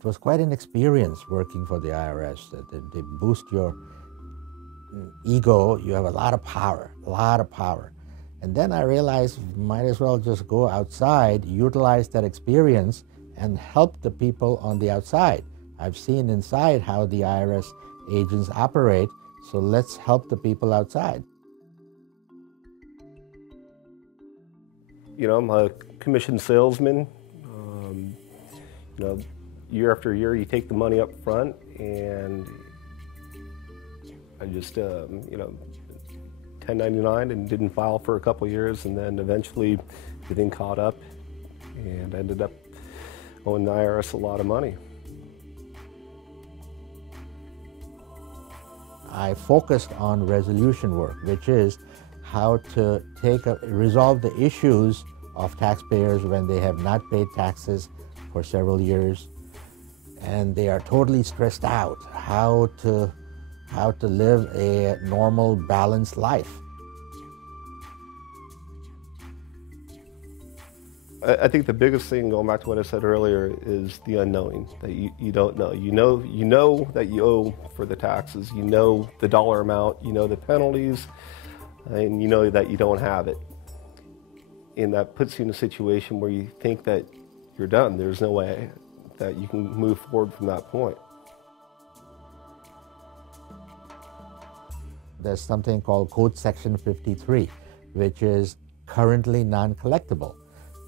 It was quite an experience working for the IRS. They boost your ego. You have a lot of power, a lot of power. And then I realized might as well just go outside, utilize that experience, and help the people on the outside. I've seen inside how the IRS agents operate, so let's help the people outside. You know, I'm a commissioned salesman. Year after year, you take the money up front, and I just, 1099 and didn't file for a couple years, and then eventually everything caught up, and ended up owing the IRS a lot of money. I focused on resolution work, which is how to resolve the issues of taxpayers when they have not paid taxes for several years and they are totally stressed out, how to live a normal, balanced life. I think the biggest thing, going back to what I said earlier, is the unknowing, that you don't know. You know that you owe for the taxes, you know the dollar amount, you know the penalties, and you know that you don't have it. And that puts you in a situation where you think that you're done. There's no way that you can move forward from that point. There's something called Code Section 53, which is currently non-collectible.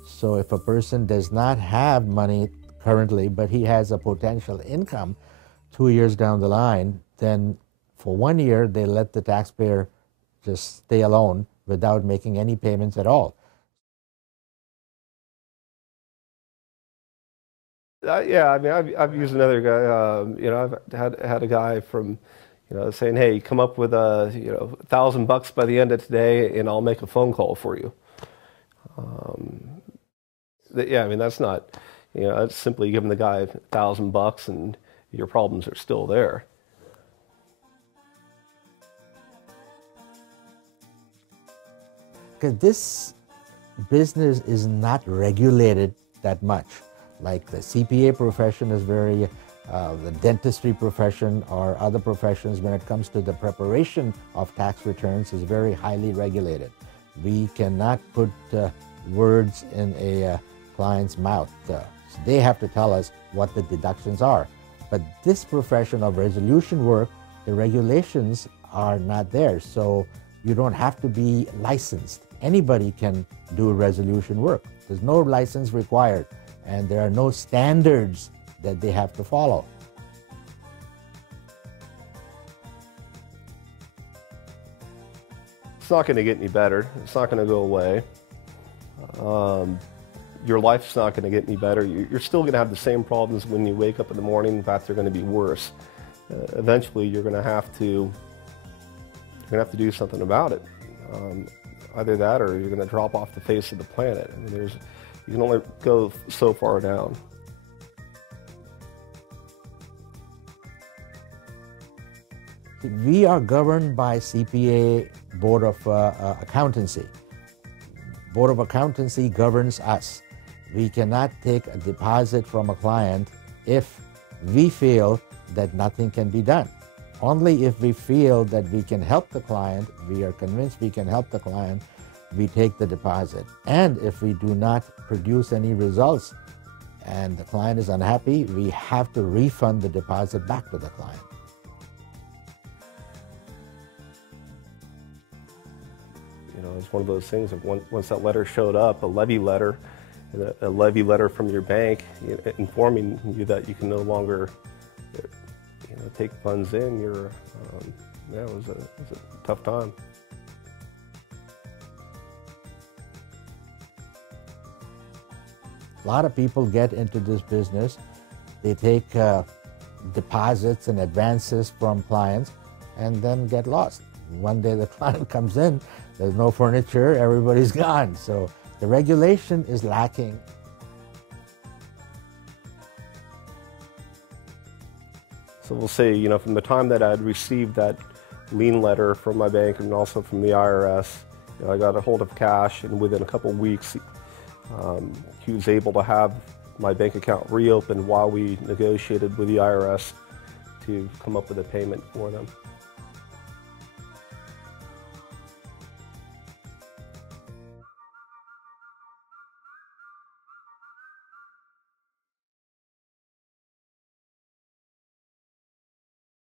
So if a person does not have money currently, but he has a potential income 2 years down the line, then for 1 year, they let the taxpayer just stay alone without making any payments at all. Yeah, I mean, I've used another guy. I've had a guy from, saying, "Hey, come up with $1,000 by the end of today, and I'll make a phone call for you." Yeah, I mean, that's not, that's simply giving the guy $1,000 and your problems are still there. Because this business is not regulated that much. Like the CPA profession is very, the dentistry profession or other professions, when it comes to the preparation of tax returns, is very highly regulated. We cannot put words in a client's mouth. They have to tell us what the deductions are. But this profession of resolution work, the regulations are not there, so you don't have to be licensed. Anybody can do resolution work. There's no license required, and there are no standards that they have to follow. It's not going to get any better. It's not going to go away. Your life's not going to get any better. You're still going to have the same problems when you wake up in the morning. In fact, they're going to be worse. Eventually, you're going to have to do something about it. Either that, or you're going to drop off the face of the planet. I mean, you can only go so far down. We are governed by CPA Board of Accountancy. Board of Accountancy governs us. We cannot take a deposit from a client if we feel that nothing can be done. Only if we feel that we can help the client, we are convinced we can help the client, we take the deposit. And if we do not produce any results and the client is unhappy, we have to refund the deposit back to the client. It's one of those things that once that letter showed up, a levy letter from your bank informing you that you can no longer take funds in, it was a tough time. A lot of people get into this business. They take deposits and advances from clients and then get lost. One day the client comes in, there's no furniture, everybody's gone. So the regulation is lacking. So we'll say, from the time that I'd received that lien letter from my bank and also from the IRS, I got a hold of Kash, and within a couple of weeks, he was able to have my bank account reopened while we negotiated with the IRS to come up with a payment for them.